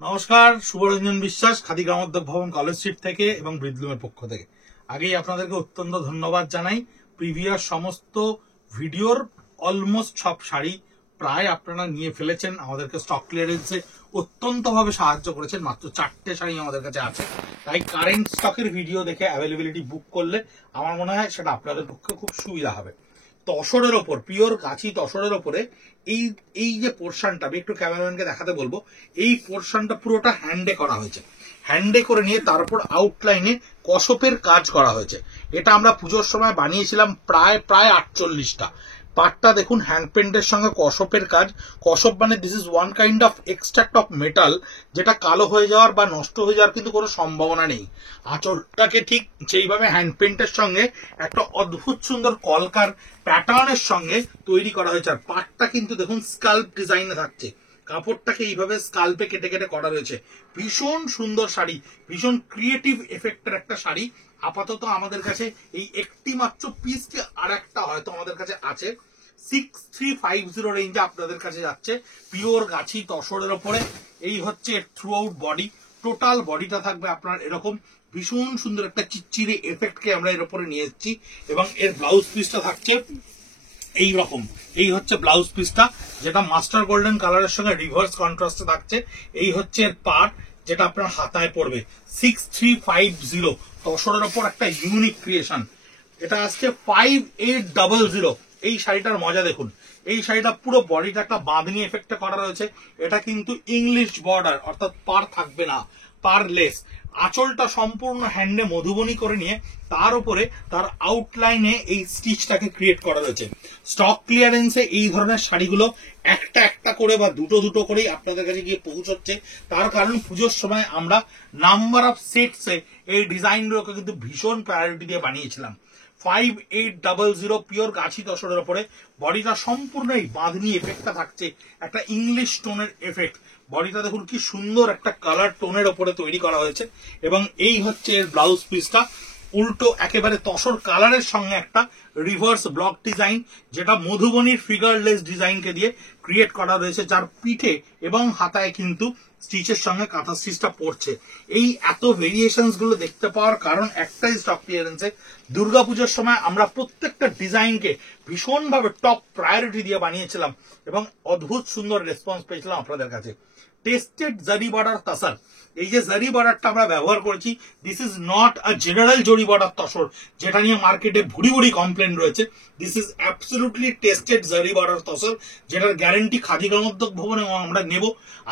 নমস্কার, শুভরঞ্জন বিশ্বাস, খাদি গ্রামোদ্যোগ ভবন, কলেজ স্ট্রিট থেকে এবং ব্রিদলুমের পক্ষ থেকে আগেই আপনাদেরকে অত্যন্ত ধন্যবাদ জানাই। প্রিভিয়াস সমস্ত ভিডিওর অলমোস্ট সব শাড়ি প্রায় আপনারা নিয়ে ফেলেছেন, আমাদেরকে স্টক ক্লিয়ারেন্সে অত্যন্তভাবে সাহায্য করেছেন। মাত্র 4টে শাড়ি আমাদের কাছে আছে, তাই কারেন্ট স্টকের ভিডিও দেখে অ্যাভেলেবিলিটি বুক করলে আমার মনে হয় সেটা আপনাদের পক্ষে খুব সুবিধা হবে। তসরের ওপর, পিওর গাছি তসরের ওপরে এই এই যে পোর্শনটা, আমি একটু ক্যামেরাম্যানকে দেখাতে বলবো, এই পোর্শনটা পুরোটা হ্যান্ডে করা হয়েছে। হ্যান্ডে করে নিয়ে তারপর আউটলাইনে কসপের কাজ করা হয়েছে। এটা আমরা পুজোর সময় বানিয়েছিলাম প্রায় 48টা। পাটটা দেখুন, হ্যান্ড পেন্টের সঙ্গে কসপের কাজ। কসপ মানে this is one kind of extract of metal, যেটা কালো হয়ে যাওয়ার বা নষ্ট হয়ে যাওয়ার কিন্তু কোনো সম্ভাবনা নেই। আঁচলটাকে ঠিক সেইভাবে হ্যান্ড পেন্টের সঙ্গে একটা অদ্ভুত সুন্দর কলকার প্যাটার্নের সঙ্গে তৈরি করা হয়েছে। আর পাটটা কিন্তু দেখুন স্কাল্প ডিজাইনে থাকছে, কাপড়টাকে এইভাবে স্কাল্পে কেটে কেটে করা রয়েছে। ভীষণ সুন্দর শাড়ি, ভীষণ ক্রিয়েটিভ এফেক্টের একটা শাড়ি। আপাতত আমাদের কাছে এই একটি মাত্র পিস, আর একটা হয়তো আমাদের কাছে আছে। 6350 রেঞ্জে আপনাদের কাছে যাচ্ছে, পিওর গাছি তসরের ওপরে। এই হচ্ছে থ্রু আউট বডি, টোটাল বডিটা থাকবে আপনার এরকম ভীষণ সুন্দর একটা চিচ্চিরে এফেক্টকে আমরা এর উপরে নিয়ে এসেছি। এবং এর ব্লাউজ পিসটা থাকছে এই রকম। এই হচ্ছে ব্লাউজ পিসটা, যেটা মাস্টার গোল্ডেন কালারের সঙ্গে রিভার্স কন্ট্রাস্টে থাকছে। এই হচ্ছে এর পার্ট, যেটা আপনার হাতায় পড়বে। 6350 তসরের ওপর একটা ইউনিক ক্রিয়েশন। এটা আসছে 5800। এই শাড়িটার মজা দেখুন, এই শাড়িটা পুরো বডিটা একটা বাঁধনি এফেক্টে করা রয়েছে। এটা কিন্তু ইংলিশ বর্ডার, অর্থাৎ পার থাকবে না, পারলেস। আঁচলটা সম্পূর্ণ হ্যান্ডে মধুবনী করে নিয়ে তার উপরে তার আউটলাইনে এই স্টিচটাকে ক্রিয়েট করা রয়েছে। স্টক ক্লিয়ারেন্সে এই ধরনের শাড়িগুলো একটা একটা করে বা দুটো দুটো করেই আপনাদের কাছে গিয়ে পৌঁছচ্ছে। তার কারণ পুজোর সময় আমরা নাম্বার অফ সেটসে এই ডিজাইনগুলোকে কিন্তু ভীষণ প্রায়োরিটি দিয়ে বানিয়েছিলাম। 5800 পিওর গাছি তসরের উপরে বডিটা সম্পূর্ণ এই বাঁধনি এফেক্টটা থাকছে, একটা ইংলিশ টোনের এফেক্ট। বডিটা দেখুন কি সুন্দর একটা কালার টোনের ওপরে তৈরি করা হয়েছে। এবং এই হচ্ছে এর ব্লাউজ পিসটা, উল্টো একেবারে তসর কালারের সঙ্গে একটা রিভার্স ব্লক ডিজাইন, যেটা মধুবনীর ফিগারলেস ডিজাইনকে দিয়ে ক্রিয়েট করা রয়েছে, যার পিঠে এবং হাতায় কিন্তু স্টিচের সঙ্গে কাঁথা স্টিচটা পড়ছে। এই এত ভেরিয়েশনস গুলো দেখতে পাওয়ার কারণ একটাই, স্টক ক্লিয়ারেন্সে দুর্গাপুজোর সময় আমরা প্রত্যেকটা ডিজাইনকে ভীষণভাবে টপ প্রায়োরিটি দিয়ে বানিয়েছিলাম এবং অদ্ভুত সুন্দর রেসপন্স পেয়েছিলাম আপনাদের কাছে। টেস্টেড জারি বর্ডার তসর, এই যে জারি বর্ডারটা আমরা ব্যবহার করেছি, this is not a general জরি বর্ডার তসর, যেটা নিয়ে মার্কেটে ভুড়ি ভুড়ি কমপ্লেন রয়েছে। দিস ইজ অ্যাবসলিউটলি টেস্টেড জারি বর্ডার তসর, যেটার গ্যারেন্টি খাদি গ্রামোদ্যোগ ভবনে আমরা নেব।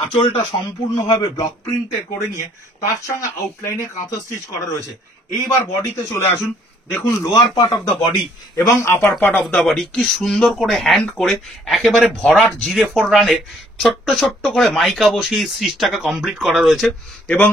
আঁচলটা সম্পূর্ণভাবে ব্লক প্রিন্টে করে নিয়ে তার সঙ্গে আউটলাইনে কাঁথা স্টিচ করা রয়েছে। এইবার বডিতে চলে আসুন, দেখুন lower part of the body এবং upper part of the body কি সুন্দর করে হ্যান্ড করে একেবারে ভরাট জিরে ফোর রানে ছোট্ট ছোট্ট করে মাইকা বসিয়ে স্টিচটাকে কমপ্লিট করা রয়েছে। এবং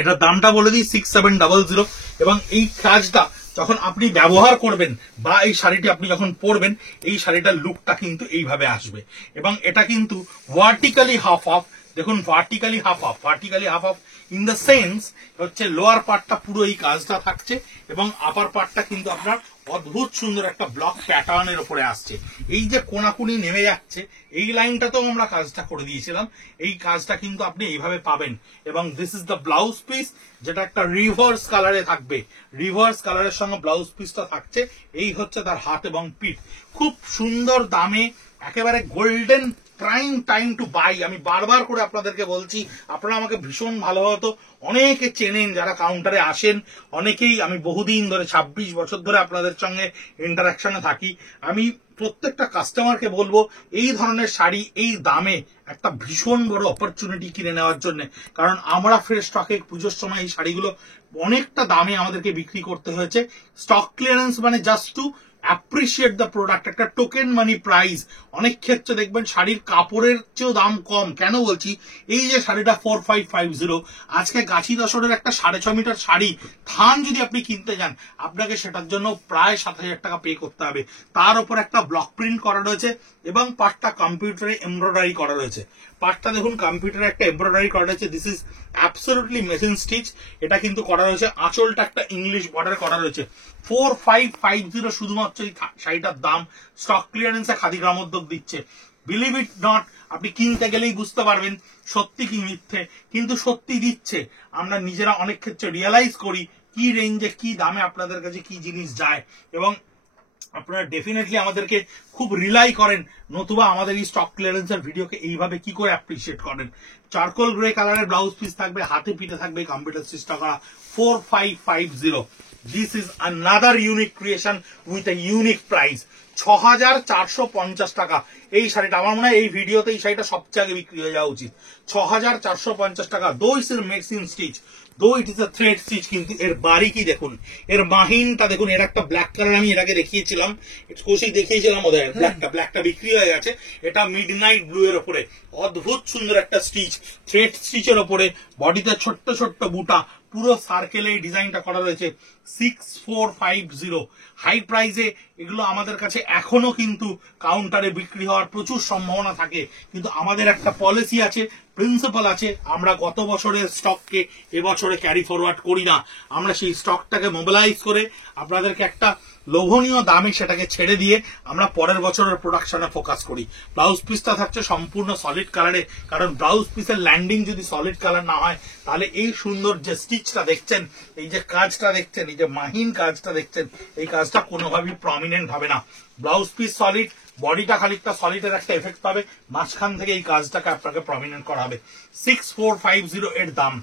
এটার দামটা বলে দিই 6700। এবং এই কাজটা যখন আপনি ব্যবহার করবেন বা এই শাড়িটি আপনি যখন পরবেন, এই শাড়িটার লুকটা কিন্তু এইভাবে আসবে। এবং এটা কিন্তু ভার্টিক্যালি হাফ অফ, দেখুন vertically half of, vertically half of in the sense হচ্ছে লোয়ার পার্টটা পুরো এই কাজটা থাকছে এবং আপার পার্টটা কিন্তু আপনার অদ্ভুত সুন্দর একটা ব্লক প্যাটার্নের উপরে আসছে। এই যে কোনাকুনি নেমে যাচ্ছে, এই লাইনটাতেও আমরা কাজটা করে দিয়েছিলাম, এই কাজটা কিন্তু আপনি এইভাবে পাবেন। এবং this is the blouse piece, যেটা একটা রিভার্স কালারে থাকবে, রিভার্স কালারের সঙ্গে ব্লাউজ পিসটা থাকছে। এই হচ্ছে তার হাত এবং পিঠ, খুব সুন্দর দামে, একেবারে golden prime time to buy. আমি বারবার করে আপনাদেরকে বলছি, আপনারা আমাকে ভীষণ ভালোভাবে তো অনেকে চেনেন, যারা কাউন্টারে আসেন অনেকেই, আমি বহুদিন ধরে 26 বছর ধরে আপনাদের সঙ্গে ইন্টারাকশনে থাকি। আমি প্রত্যেকটা কাস্টমারকে বলবো এই ধরনের শাড়ি এই দামে একটা ভীষণ বড় অপরচুনিটি কিনে নেওয়ার জন্য। কারণ আমরা ফ্রেশ স্টকে পুজোর সময় এই শাড়িগুলো অনেকটা দামে আমাদেরকে বিক্রি করতে হয়েছে। স্টক ক্লিয়ারেন্স মানে just two appreciate the product, একটা টোকেন মানি প্রাইস। অনেক ক্ষেত্রে দেখবেন শাড়ির কাপড়ের চেয়েও দাম কম। কেন বলছি, এই যে শাড়িটা 4550, আজকে গাছি তসরের একটা 6.5 মিটার শাড়ি থান যদি আপনি কিনতে যান, আপনাকে সেটার জন্য প্রায় 7000 টাকা পে করতে হবে। তার উপর একটা ব্লক প্রিন্ট করা রয়েছে এবং পাটটা কম্পিউটারে এমব্রয়ডারি করা রয়েছে। পাটটা দেখুন কম্পিউটারে একটা এমব্রয়ডারি করা রয়েছে, this is absolutely machine stitch. এটা কিন্তু করা রয়েছে, আঁচলটা একটা ইংলিশ বর্ডার করা রয়েছে। 4550 শুধুমাত্র এই শাড়িটার দাম স্টক ক্লিয়ারেন্সে খাদি গ্রামোদ্যোগ দিচ্ছে। বিলিভ ইট নট, আপনি কিনতে গেলেই বুঝতে পারবেন সত্যি কি মিথ্যে, কিন্তু সত্যি দিচ্ছে। আমরা নিজেরা অনেক ক্ষেত্রে রিয়েলাইজ করি কি রেঞ্জে কি দামে আপনাদের কাছে কি জিনিস যায়, এবং আপনারা ডেফিনেটলি আমাদেরকে খুব রিলাই করেন, নতুবা আমাদের এই স্টক ক্লিয়ারেন্সের ভিডিওকে এইভাবে কি করে অ্যাপ্রিসিয়েট করেন। চারকোল গ্রে কালারের ব্লাউজ পিস থাকবে, হাতে পিঠে থাকবে কম্পিউটার সিস্টেম করা 4550। This is another unique creation with a unique price. 6450 টাকা এই শাড়িটা। আমার মনে হয় এই ভিডিওতে এই শাড়িটা সবচেয়ে আগে বিক্রি হয়ে যাওয়া উচিত। 6450 টাকা। দো ইস এর মেক্সিন স্টিচ, দো it is a thread stitch, কিন্তু এর বারিকি দেখুন, এর মাহিনটা দেখুন। এর একটা ব্ল্যাক কালার আমি এর আগে দেখিয়েছিলাম, কৌশিক দেখিয়েছিলাম ওদের ব্ল্যাকটা বিক্রি হয়ে গেছে। এটা মিড নাইট ব্লু এর ওপরে অদ্ভুত সুন্দর একটা স্টিচ, থ্রেড স্টিচের ওপরে বডিতে ছোট্ট ছোট্ট বুটা, পুরো সার্কেলে এই ডিজাইনটা করা রয়েছে। 6450 হাই প্রাইসে এগুলো আমাদের কাছে এখনো কিন্তু কাউন্টারে বিক্রি হওয়ার প্রচুর সম্ভাবনা থাকে, কিন্তু আমাদের একটা পলিসি আছে, প্রিন্সিপাল আছে, আমরা গত বছরের স্টককে এবছরে ক্যারি ফরওয়ার্ড করি না। আমরা সেই স্টকটাকে মোবিলাইজ করে আপনাদেরকে একটা লোভনীয় দামে সেটাকে ছেড়ে দিয়ে আমরা পরের বছরের প্রোডাকশনে ফোকাস করি। ব্লাউজ পিসটা থাকছে সম্পূর্ণ সলিড কালারে, কারণ ব্লাউজ পিসের ল্যান্ডিং যদি সলিড কালার না হয় তাহলে এই সুন্দর যে স্টিচটা দেখছেন, এই যে কাজটা দেখছেন, এই যে মাহিন কাজটা দেখছেন, এই কাজটা কোনোভাবেই প্রমিনেন্ট হবে না। ব্লাউজ পিস সলিড, বডিটা খানিকটা সলিডের একটা এফেক্ট পাবে, মাঝখান থেকে এই কাজটাকে আপনাকে প্রমিনেন্ট করা হবে। 6450 এর দাম।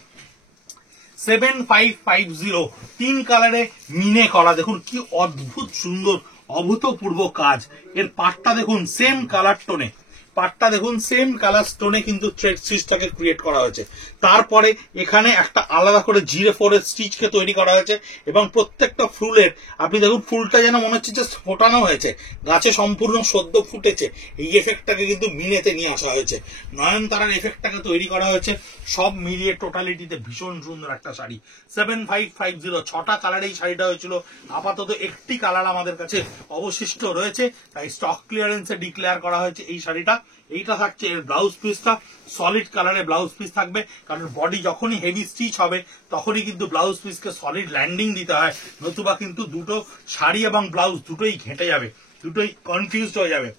7550 তিন কালারে মিনে করা, দেখুন কি অদ্ভুত সুন্দর অভূতপূর্ব কাজ। এর পাটটা দেখুন সেম কালার টোনে, পাটটা দেখুন সেম কালার স্টোনে কিন্তু থ্রেড স্টিচটাকে ক্রিয়েট করা হয়েছে। তারপরে এখানে একটা আলাদা করে জিরে ফোরের স্টিচকে তৈরি করা হয়েছে, এবং প্রত্যেকটা ফুলের আপনি দেখুন ফুলটা যেন মনে হচ্ছে যে ফোটানো হয়েছে, গাছে সম্পূর্ণ সদ্য ফুটেছে। এই এফেক্টটাকে কিন্তু মিনেতে নিয়ে আসা হয়েছে, নয়নতারার এফেক্টটাকে তৈরি করা হয়েছে। সব মিলিয়ে টোটালিটিতে ভীষণ সুন্দর একটা শাড়ি। 7550 ছটা কালার এই শাড়িটা হয়েছিল, আপাতত একটি কালার আমাদের কাছে অবশিষ্ট রয়েছে, তাই স্টক ক্লিয়ারেন্সে ডিক্লেয়ার করা হয়েছে এই শাড়িটা। এইটা থাকছে এর ব্লাউজ পিসটা, সলিড কালারে ব্লাউজ পিস থাকবে, কারণ বডি যখনই হেভি স্টিচ হবে তখনই কিন্তু ব্লাউজ পিসকে সলিড ল্যান্ডিং দিতে হয়, নতুবা কিন্তু দুটো শাড়ি এবং ব্লাউজ দুটোই ঘেঁটে যাবে, দুটোই কনফিউজড হয়ে যাবে।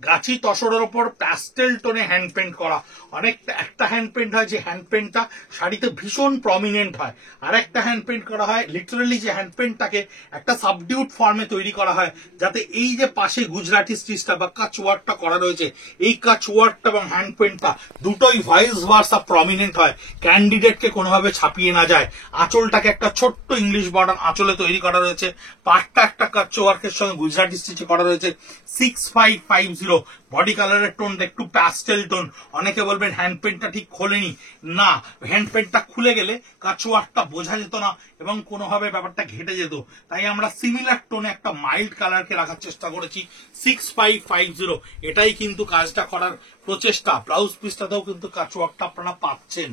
গাছি তসরের ওপর প্যাস্টেল টোনে হ্যান্ড পেন্ট করা। অনেকটা একটা হ্যান্ড পেন্ট হয় যে হ্যান্ড পেন্টটা শাড়িতে ভীষণ প্রমিনেন্ট হয়, আর একটা হ্যান্ড পেন্ট করা হয় লিটারালি যে হ্যান্ড পেন্টটাকে একটা সাবডিউট ফর্মে তৈরি করা হয়, যাতে এই যে পাশে গুজরাটি স্টিচটা বা কাচ ওয়ার্কটা করা রয়েছে, এই কাচ ওয়ার্কটা এবং হ্যান্ড পেন্টটা দুটোই ভাইস ভার্সা প্রমিনেন্ট হয়, ক্যান্ডিডেটকে কোনোভাবে ছাপিয়ে না যায়। আঁচলটাকে একটা ছোট্ট ইংলিশ বর্ডার আঁচলে তৈরি করা রয়েছে, পাটটা একটা কাচ ওয়ার্কের সঙ্গে গুজরাটি স্টিচে করা রয়েছে। 6550 বডি কালারের টোনটা একটু প্যাস্টেল টোন। অনেকে বলবেন হ্যান্ড পেন্টটা ঠিক খোলেনি, না, হ্যান্ড পেন্টটা খুলে গেলে কাচওয়ার্কটা বোঝা যেত না এবং কোনোভাবে ব্যাপারটা ঘেটে যেত, তাই আমরা সিমিলার টোনে একটা মাইল্ড কালারকে রাখার চেষ্টা করেছি। 6550 এটাই কিন্তু কাজটা করার প্রচেষ্টা। ব্লাউজ পিসটাতেও কিন্তু কাচওয়ার্কটা আপনারা পাচ্ছেন।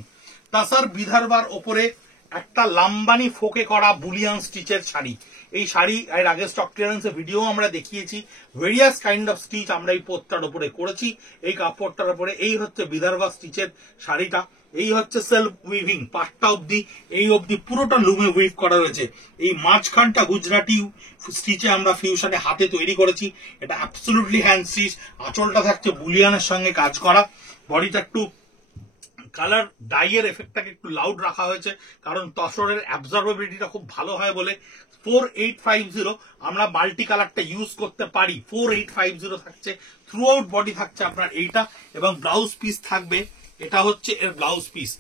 তাছাড়া বিদর্ভার ওপরে একটা লাম্বানি ফোকে করা বুলিয়ান স্টিচের শাড়ি। এই শাড়ি এর আগে স্টক ক্লিয়ারেন্সের ভিডিও আমরা দেখিয়েছি, ভেরিয়াস কাইন্ড অফ স্টিচ আমরা এই পোতটার উপরে করেছি, এই কাপড়টার উপরে। এই হচ্ছে বিদর্ভা স্টিচের শাড়িটা, এই হচ্ছে সেলফ উইভিং, পাটটা অব্দি এই অব্দি পুরোটা লুমে উইভ করা রয়েছে। এই মাঝখানটা গুজরাটি স্টিচে আমরা ফিউশনে হাতে তৈরি করেছি, এটা অ্যাবসলিউটলি হ্যান্ড স্টিচ। আঁচলটা থাকছে বুলিয়ানের সঙ্গে কাজ করা, বডিটা একটু কালার ডাইয়ের এফেক্টটাকে একটু লাউড রাখা হয়েছে, কারণ তসরের অ্যাবজর্বেবিলিটিটা খুব ভালো হয় বলে। 4850 আমরা মাল্টি কালারটা ইউজ করতে পারি। 4850 থাকছে, থ্রু আউট বডি থাকছে আপনার এইটা, এবং ব্লাউজ পিস থাকবে, এটা হচ্ছে এর ব্লাউজ পিস,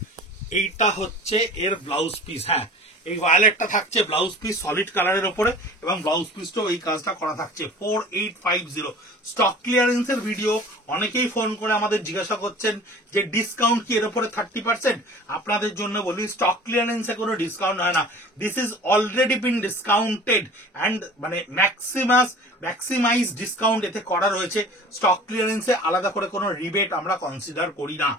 এইটা হচ্ছে এর ব্লাউজ পিস। হ্যাঁ, এই ভায়োলেটটা থাকছে ব্লাউজ পিস সলিড কালারের ওপরে, এবং ব্লাউজ পিসটাও এই কাজটা করা থাকছে। 4850 স্টক ক্লিয়ারেন্সের ভিডিও। অনেকেই ফোন করে আমাদের জিজ্ঞাসা করছেন যে ডিসকাউন্ট কি এর উপরে 30%? আপনাদের জন্য বলি স্টক ক্লিয়ারেন্সে কোনো ডিসকাউন্ট হয় না, this is already been discounted and মানে ম্যাক্সিমাইজ ডিসকাউন্ট এতে করা রয়েছে। স্টক ক্লিয়ারেন্সে আলাদা করে কোনো রিবেট আমরা কনসিডার করি না।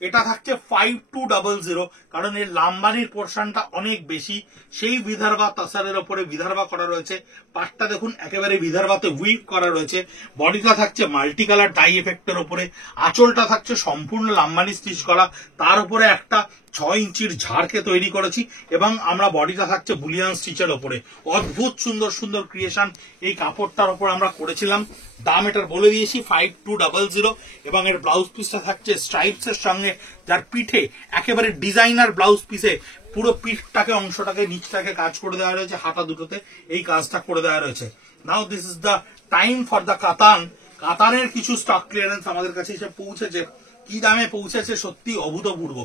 এটা থাকছে 5200, কারণ এর লাম্বানির পোর্শনটা অনেক বেশি। সেই বিদর্ভা তাসারের ওপরে বিদর্ভা করা রয়েছে। পাটটা দেখুন একেবারে বিদর্ভাতে উইভ করা রয়েছে। বডিটা থাকছে মাল্টি কালার ডাই এফেক্টের ওপরে। আঁচলটা থাকছে সম্পূর্ণ লাম্বানি স্টিচ করা, তার উপরে একটা 6 ইঞ্চির ঝাড়কে তৈরি করেছি এবং আমরা বডিটা থাকছে বুলিয়ান স্টিচের ওপরে। অদ্ভুত সুন্দর সুন্দর ক্রিয়েশন এই কাপড়টার ওপর আমরা করেছিলাম। দাম এটার বলে দিয়েছি 5200, এবং এর ব্লাউজ পিসটা থাকছে স্ট্রাইপস এর সঙ্গে, যার পিঠে একেবারে ডিজাইনার ব্লাউজ পিসে পুরো পিঠটাকে অংশটাকে নিচটাকে কাজ করে দেওয়া রয়েছে, হাতা দুটোতে এই কাজটা করে দেওয়া রয়েছে। Now this is the time for the Katan. কাতানের কিছু স্টক ক্লিয়ারেন্স আমাদের কাছে এসে পৌঁছেছে। কি দামে পৌঁছেছে সত্যি অভূতপূর্ব।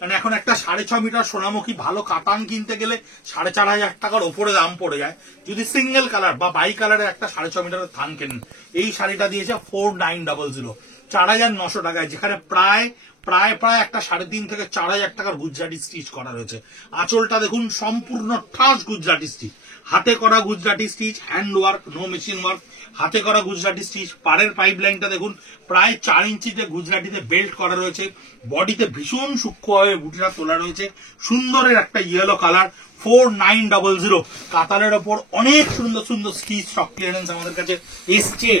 মানে এখন একটা 6.5 মিটার সোনামুখী ভালো কাতান কিনতে গেলে 4,500 টাকার ওপরে দাম পড়ে যায়। যদি সিঙ্গেল কালার বা বাই কালারের একটা 6.5 মিটারের থান কেনেন, এই শাড়িটা দিয়েছে 4900, 4,900 টাকায়, যেখানে প্রায় প্রায় প্রায় একটা 3.5 থেকে 4,000 টাকার গুজরাটি স্টিচ করা রয়েছে। আঁচলটা দেখুন সম্পূর্ণ ঠাস গুজরাটি স্টিচ, হাতে করা Gujarati stitch, hand work, no machine work, হাতে করা গুজরাটি স্টিচ। পাড়ের পাইপ লাইনটা দেখুন প্রায় 4 ইঞ্চিতে গুজরাটিতে বেল্ট করা রয়েছে। বডিতে ভীষণ সূক্ষ্মভাবে বুটিটা তোলা রয়েছে। সুন্দরের একটা ইয়েলো কালার, 4900। কাতারের ওপর অনেক সুন্দর সুন্দর স্টিচ স্টক ক্লিয়ারেন্স আমাদের কাছে এসছে।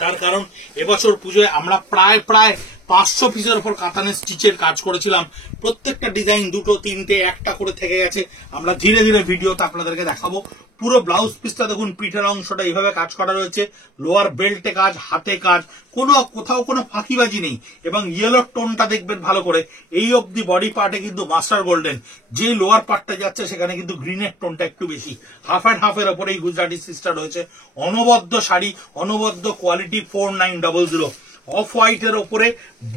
তার কারণ এবছর পুজোয় আমরা প্রায় প্রায় 500 পিসের উপর কাতানের স্টিচের কাজ করেছিলাম। প্রত্যেকটা ডিজাইন 2, 3, 1টা করে থেকে গেছে। আমরা ধীরে ধীরে ভিডিওতে আপনাদেরকে দেখাবো। পুরো ব্লাউজ পিসটা দেখুন, পিঠের অংশটা এইভাবে কাজ করা রয়েছে, লোয়ার বেল্টে কাজ, হাতে কাজ, কোথাও কোনো ফাঁকিবাজি নেই। এবং ইয়েলো টোনটা দেখবেন ভালো করে, এই অবধি বডি পার্টে কিন্তু মাস্টার গোল্ডেন, যে লোয়ার পার্টটা যাচ্ছে সেখানে কিন্তু গ্রিনের টোনটা একটু বেশি। হাফ অ্যান্ড হাফের ওপরে এই গুজরাটি স্টিচটা রয়েছে। অনবদ্য শাড়ি, অনবদ্য কোয়ালিটি, 4900। অফ হোয়াইটের ওপরে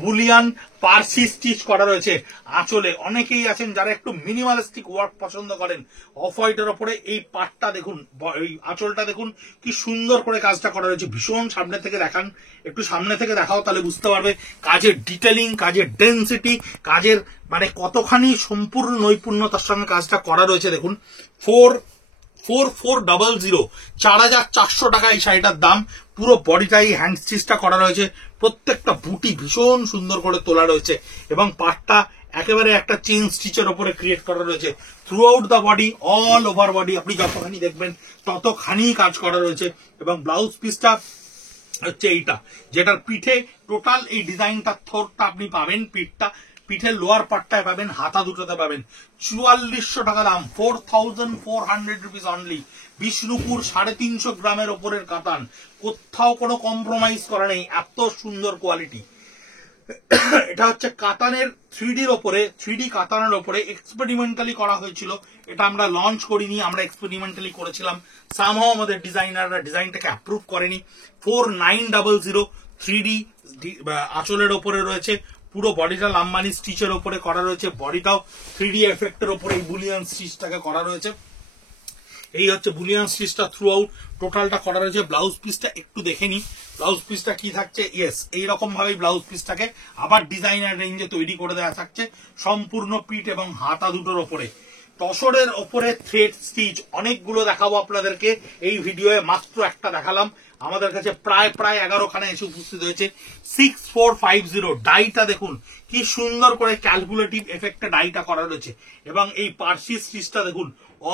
বুলিয়ান পার্সি স্টিচ করা রয়েছে। আঁচলে অনেকেই আছেন যারা একটু মিনিমালিস্টিক ওয়ার্ক পছন্দ করেন। অফ হোয়াইটের ওপরে এই পাটটা দেখুন, এই আঁচলটা দেখুন কি সুন্দর করে কাজটা করা রয়েছে। ভীষণ সামনে থেকে দেখান, একটু সামনে থেকে দেখাও, তাহলে বুঝতে পারবে কাজের ডিটেলিং, কাজের ডেন্সিটি, কাজের মানে কতখানি সম্পূর্ণ নৈপুণ্যতার সঙ্গে কাজটা করা রয়েছে। দেখুন 4400, 4,400 টাকা এই শাড়িটার দাম। পুরো বডিটাই হ্যান্ড স্টিচটা করা রয়েছে। প্রত্যেকটা বুটি ভীষণ সুন্দর করে তোলা রয়েছে এবং পাটটা একেবারে একটা চেন স্টিচের ওপরে ক্রিয়েট করা রয়েছে। Through out the body, all over body আপনি যতখানি দেখবেন ততখানি কাজ করা রয়েছে। এবং ব্লাউজ পিসটা হচ্ছে এইটা, যেটার পিঠে টোটাল এই ডিজাইনটা থ্রোটটা আপনি পাবেন, পিঠের লোয়ার পার্টটায় পাবেন, হাতা দুটোতে পাবেন। 4400 টাকা দাম, 4400 রুপিস অনলি। বিষ্ণুপুর 350 গ্রামের ওপরের কাতান, কোথাও কোনো কম্প্রোমাইজ করা নেই, এত সুন্দর কোয়ালিটি। এটা হচ্ছে কাতানের 3Dর ওপরে, 3D কাতানের ওপরে এক্সপেরিমেন্টালি করা হয়েছিল। এটা আমরা লঞ্চ করিনি, আমরা এক্সপেরিমেন্টালি করেছিলাম। সামহাও আমাদের ডিজাইনাররা ডিজাইনটাকে অ্যাপ্রুভ করেনি। 4900, 3D আঁচলের ওপরে রয়েছে। পুরো বডিটা লাম্বানি স্টিচের ওপরে করা রয়েছে। বডিটাও 3D এফেক্টের ওপরে এই বুলিয়ান স্টিচটাকে করা রয়েছে। এই হচ্ছে বুলিয়ান স্টিচটা থ্রু আউট টোটালটা করা রয়েছে। ব্লাউজ পিসটা একটু দেখে নি, ব্লাউজ পিসটা কি থাকছে। ইয়েস, এইরকম ভাবেই ব্লাউজ পিসটাকে আবার ডিজাইনার রেঞ্জে তৈরি করে দেওয়া থাকছে, সম্পূর্ণ পিঠ এবং হাতা দুটোর ওপরে। তসরের ওপরে থ্রেড স্টিচ অনেকগুলো দেখাবো আপনাদেরকে, এই ভিডিওয়ে মাত্র একটা দেখালাম। আমাদের কাছে প্রায় 11খানা এসে উপস্থিত হয়েছে। 6450 ডাইটা দেখুন কি সুন্দর করে ক্যালকুলেটিভ এফেক্টে ডাইটা করা রয়েছে। এবং এই পার্সি স্টিচটা দেখুন,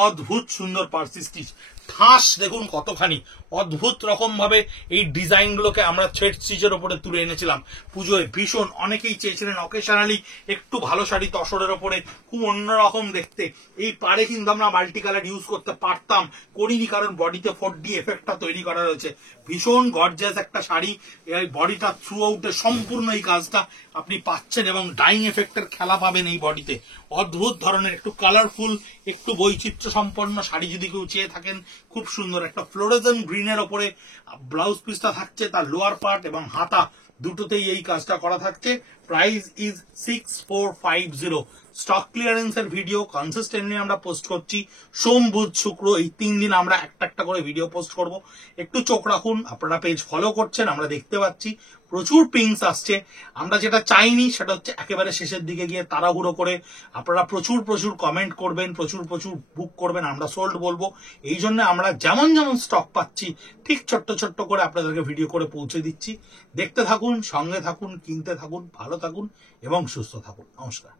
অদ্ভুত সুন্দর পার্সি স্টিচ, ঠাস দেখুন কতখানি। অদ্ভুত রকম ভাবে এই ডিজাইন গুলোকে আমরা থ্রেড স্টিচের উপরে তুলে এনেছিলাম পুজোয়। ভীষণ অনেকেই চেয়েছিলেন অকেশনালি একটু ভালো শাড়ি তসরের ওপরে, খুব অন্যরকম দেখতে। এই পাড়ে কিন্তু আমরা মাল্টি কালার ইউজ করতে পারতাম, করিনি, কারণ বডিতে 4D এফেক্টটা তৈরি করা রয়েছে। ভীষণ গর্জিয়াস একটা শাড়ি। এই বডিটা থ্রু আউটে সম্পূর্ণ এই কাজটা আপনি পাচ্ছেন এবং ডাইং এফেক্টের খেলা পাবেন এই বডিতে। অদ্ভুত ধরনের একটু কালারফুল, একটু বৈচিত্র্য সম্পন্ন শাড়ি যদি কেউ চেয়ে থাকেন, খুব সুন্দর একটা ফ্লোরেসেন্ট গ্রিনের ওপরে ব্লাউজ পিসটা থাকছে। তার লোয়ার পার্ট এবং হাতা দুটোতেই এই কাজটা করা থাকছে। Price is 6450। স্টক ক্লিয়ারেন্সের ভিডিও কনসিস্টেন্টলি আমরা পোস্ট করছি। সোম, বুধ, শুক্র এই 3 দিন আমরা একটা করে ভিডিও পোস্ট করব। একটু চোখ রাখুন, আপনারা পেজ ফলো করছেন, আমরা দেখতে পাচ্ছি প্রচুর পিংস আসছে। আমরা যেটা চাইনি সেটা হচ্ছে একেবারে শেষের দিকে গিয়ে তাড়াহুড়ো করে আপনারা প্রচুর কমেন্ট করবেন, প্রচুর বুক করবেন, আমরা সোল্ড বলবো। এই জন্য আমরা যেমন স্টক পাচ্ছি ঠিক ছোট্ট করে আপনাদেরকে ভিডিও করে পৌঁছে দিচ্ছি। দেখতে থাকুন, সঙ্গে থাকুন, কিনতে থাকুন, ভালো থাকুন। থাকুন এবং সুস্থ থাকুন। নমস্কার।